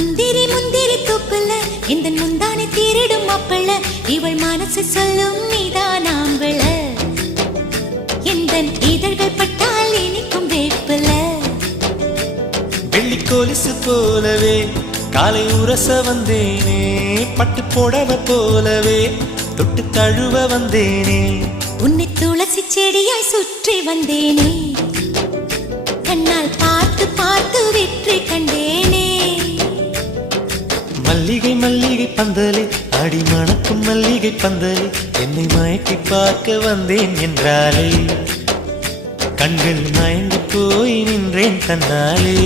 முந்திரி முந்திரி தொப்புல இந்த முந்தானை திருடும் மாப்பிள்ள இவள் மனசு சொல்லும் நீதான் ஆம்பள இந்த இதழ்கள் பட்டால் இனிக்கும் வேப்பில வெள்ளி கொலுசு போலவே காலை உரச வந்தேனே பட்டு புடவ போலவே தொட்டு தழுவ வந்தேனே உன்னை துளசி செடியாய் சுற்றி வந்தேனே கண்ணால் பார்த்து பார்த்து வெற்றி கண்டேனே மல்லிகை மல்லிகை பந்தலே அடி மணக்கும் மல்லிகை பந்தலே என்னை மயக்கி பார்க்க வந்தேன் என்றாலே கண்கள் மயங்கி போய் நின்றேன் தன்னாலே